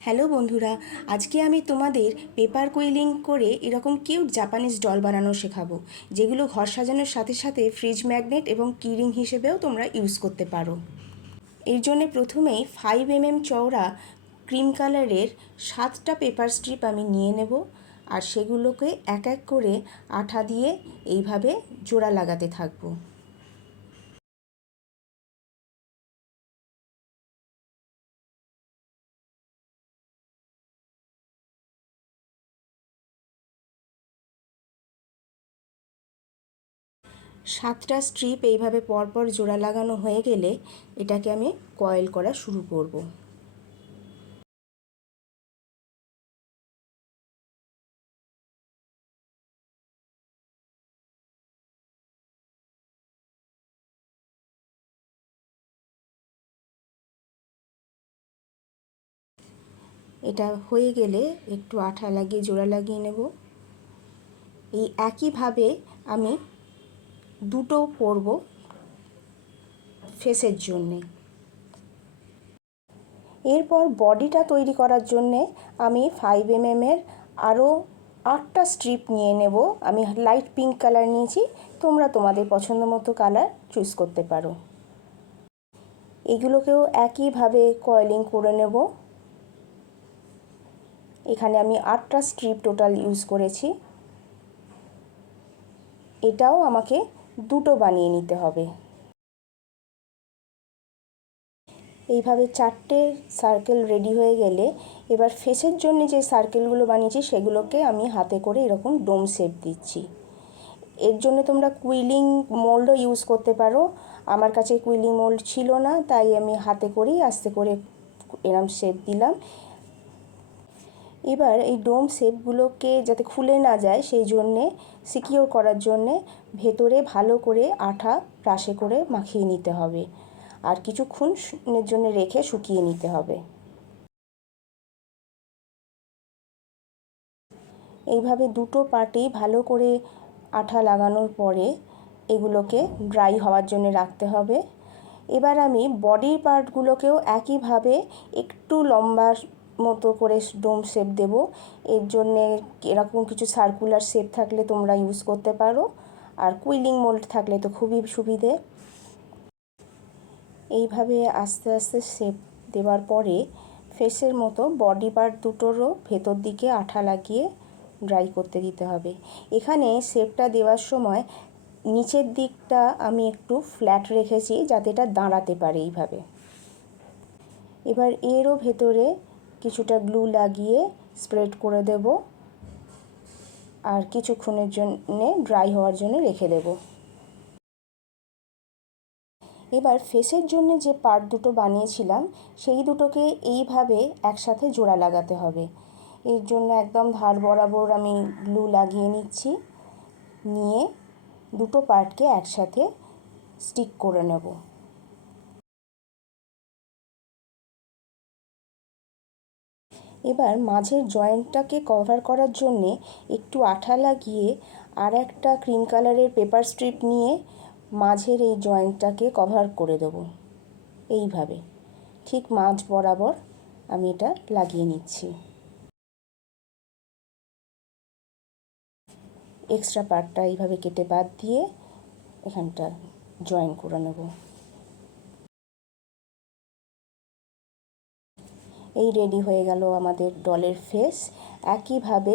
Hello বন্ধুরা, আজকে আমি তোমাদের পেপার কুইলিং করে এরকম কিউট জাপানিজ ডল বানানো শেখাবো, যেগুলো ঘর সাজানোর সাথে সাথে ফ্রিজ ম্যাগনেট এবং কিরিং হিসেবেও তোমরা ইউজ করতে পারো। এর জন্য প্রথমেই 5 mm চওড়া ক্রিম কালারের 7টা পেপার স্ট্রিপ আমি নিয়ে নেব, আর সেগুলোকে এক এক করে আঠা দিয়ে এইভাবে জোড়া লাগাতে থাকবো। সাতটা স্ট্রিপ এইভাবে পরপর জোড়া লাগানো হয়ে গেলে এটাকে আমি কয়েল করা শুরু করব। এটা হয়ে গেলে একটু আঠা লাগিয়ে জোড়া লাগিয়ে নেব। এই একইভাবে আমি দুটো করব ফেসের জন্যে। এরপর বডিটা তৈরি করার জন্যে আমি 5 mm এর আরও 8টা স্ট্রিপ নিয়ে নেব। আমি লাইট পিঙ্ক কালার নিয়েছি, তোমরা তোমাদের পছন্দ মতো কালার চুজ করতে পারো। এগুলোকেও একইভাবে কয়েলিং করে নেব। এখানে আমি 8টা স্ট্রিপ টোটাল ইউজ করেছি। এটাও আমাকে দুটো বানিয়ে নিতে হবে। এইভাবে 4টে সার্কেল রেডি হয়ে গেলে এবার ফেসের জন্য যে সার্কেলগুলো বানিয়েছি সেগুলোকে আমি হাতে করে এরকম ডোম শেপ দিচ্ছি। এর জন্য তোমরা কুইলিং মোল্ডও ইউজ করতে পারো। আমার কাছে কুইলিং মোল্ড ছিল না, তাই আমি হাতে করেই আস্তে করে এরম শেপ দিলাম। এবার এই ডোম শেপগুলোকে যাতে খুলে না যায় সেই জন্যে সিকিওর করার জন্যে ভেতরে ভালো করে আঠা ব্রাশে করে মাখিয়ে নিতে হবে, আর কিছুক্ষণের জন্য রেখে শুকিয়ে নিতে হবে। এইভাবে দুটো পার্টেই ভালো করে আঠা লাগানোর পরে এগুলোকে ড্রাই হওয়ার জন্য রাখতে হবে। এবার আমি বডির পার্টগুলোকেও একইভাবে একটু লম্বা মতো করে ডোম শেপ দেব। এর জন্যে এরকম কিছু সার্কুলার শেপ থাকলে তোমরা ইউজ করতে পারো, আর কুইলিং মোল্ড থাকলে তো খুবই সুবিধে। এইভাবে আস্তে আস্তে শেপ দেওয়ার পরে ফেসের মতো বডি পার্ট দুটোরও ভেতর দিকে আঠা লাগিয়ে ড্রাই করতে দিতে হবে। এখানে শেপটা দেওয়ার সময় নিচের দিকটা আমি একটু ফ্ল্যাট রেখেছি যাতে এটা দাঁড়াতে পারে এইভাবে। এবার এরও ভেতরে কিছুটা গ্লু লাগিয়ে স্প্রেড করে দেব, আর কিছুক্ষণের জন্যে ড্রাই হওয়ার জন্য রেখে দেব। এবার ফেসের জন্য যে পার্ট দুটো বানিয়েছিলাম সেই দুটোকে এইভাবে একসাথে জোড়া লাগাতে হবে। এর জন্য একদম ধার বরাবর আমি গ্লু লাগিয়ে নিচ্ছি, নিয়ে দুটো পার্টকে একসাথে স্টিক করে নেব। এবার মাঝের জয়েন্টটাকে কভার করার জন্যে একটু আঠা লাগিয়ে আর একটা ক্রিম কালারের পেপার স্ট্রিপ নিয়ে মাঝের এই জয়েন্টটাকে কভার করে দেব। এইভাবে ঠিক মাঝ বরাবর আমি এটা লাগিয়ে নিচ্ছি। এক্সট্রা পার্টটা এইভাবে কেটে বাদ দিয়ে এখানটা জয়েন করে নেব। এই রেডি হয়ে গেল আমাদের ডলের ফেস। একইভাবে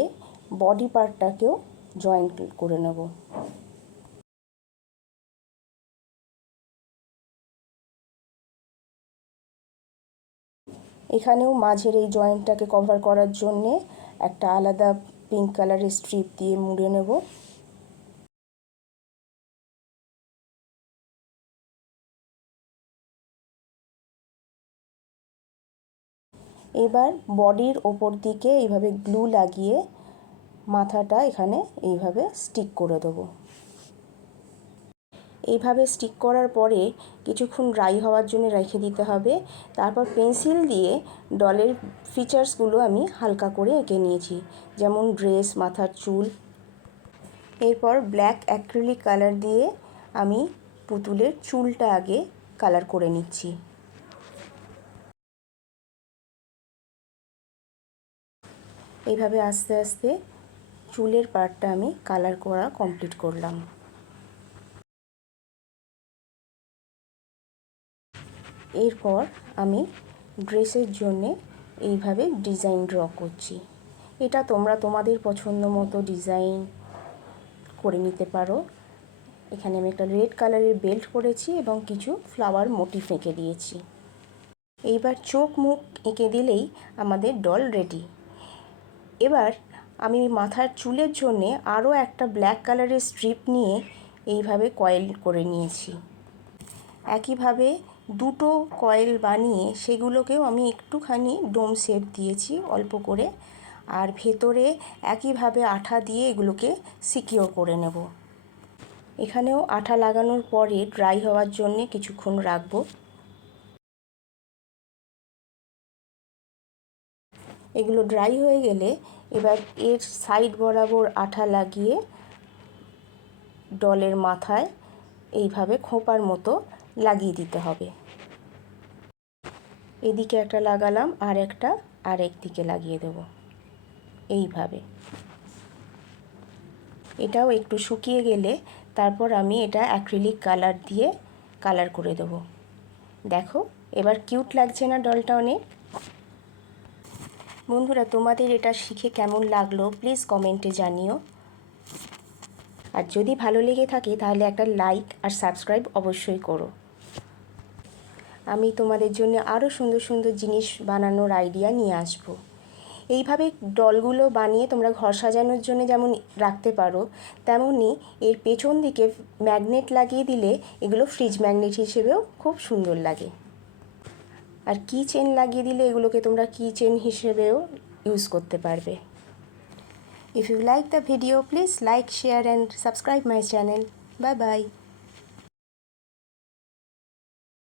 বডি পার্টটাকেও জয়েন করে নেব। এখানেও মাঝের এই জয়েন্টটাকে কভার করার জন্যে একটা আলাদা পিঙ্ক কালারের স্ট্রিপ দিয়ে মুড়ে নেব। এবার বডির ওপর দিকে এইভাবে গ্লু লাগিয়ে মাথাটা এখানে এইভাবে স্টিক করে দেবো। এইভাবে স্টিক করার পরে কিছুক্ষণ ড্রাই হওয়ার জন্য রেখে দিতে হবে। তারপর পেন্সিল দিয়ে ডলের ফিচার্সগুলো আমি হালকা করে এঁকে নিয়েছি, যেমন ড্রেস, মাথার চুল। এরপর ব্ল্যাক অ্যাক্রিলিক কালার দিয়ে আমি পুতুলের চুলটা আগে কালার করে নিচ্ছি। এইভাবে আস্তে আস্তে চুলের পার্টটা আমি কালার করা কমপ্লিট করলাম। এরপর আমি ড্রেসের জন্যে এইভাবে ডিজাইন ড্র করছি। এটা তোমরা তোমাদের পছন্দ মতো ডিজাইন করে নিতে পারো। এখানে আমি একটা রেড কালারের বেল্ট করেছি এবং কিছু ফ্লাওয়ার মোটিফ এঁকে দিয়েছি। এইবার চোখ মুখ এঁকে দিলেই আমাদের ডল রেডি। এবার আমি মাথার চুলের জন্যে আরও একটা ব্ল্যাক কালারের স্ট্রিপ নিয়ে এইভাবে কয়েল করে নিয়েছি। একইভাবে দুটো কয়েল বানিয়ে সেগুলোকেও আমি একটুখানি ডোম শেপ দিয়েছি অল্প করে, আর ভেতরে একইভাবে আঠা দিয়ে এগুলোকে সিকিউর করে নেব। এখানেও আঠা লাগানোর পরে ড্রাই হওয়ার জন্যে কিছুক্ষণ রাখবো। এগুলো ড্রাই হয়ে গেলে এবার এর সাইড বরাবর আঠা লাগিয়ে ডলের মাথায় এইভাবে খোঁপার মতো লাগিয়ে দিতে হবে। এদিকে একটা লাগালাম, আর একটা আরেক দিকে লাগিয়ে দেব এইভাবে। এটাও একটু শুকিয়ে গেলে তারপর আমি এটা অ্যাক্রিলিক কালার দিয়ে কালার করে দেব। দেখো এবার কিউট লাগছে না ডলটা অনেক? বন্ধুরা, তোমাদের এটা শিখে কেমন লাগলো প্লিজ কমেন্টে জানিও। আর যদি ভালো লেগে থাকে তাহলে একটা লাইক আর সাবস্ক্রাইব অবশ্যই করো। আমি তোমাদের জন্য আরও সুন্দর সুন্দর জিনিস বানানোর আইডিয়া নিয়ে আসবো। এইভাবে ডলগুলো বানিয়ে তোমরা ঘর সাজানোর জন্য যেমন রাখতে পারো, তেমনই এর পেছন দিকে ম্যাগনেট লাগিয়ে দিলে এগুলো ফ্রিজ ম্যাগনেট হিসেবেও খুব সুন্দর লাগে। আর কি চেন লাগিয়ে দিলে এগুলোকে তোমরা কি চেন হিসেবেও ইউজ করতে পারবে। If you like the video, please like, share and subscribe my channel. Bye bye.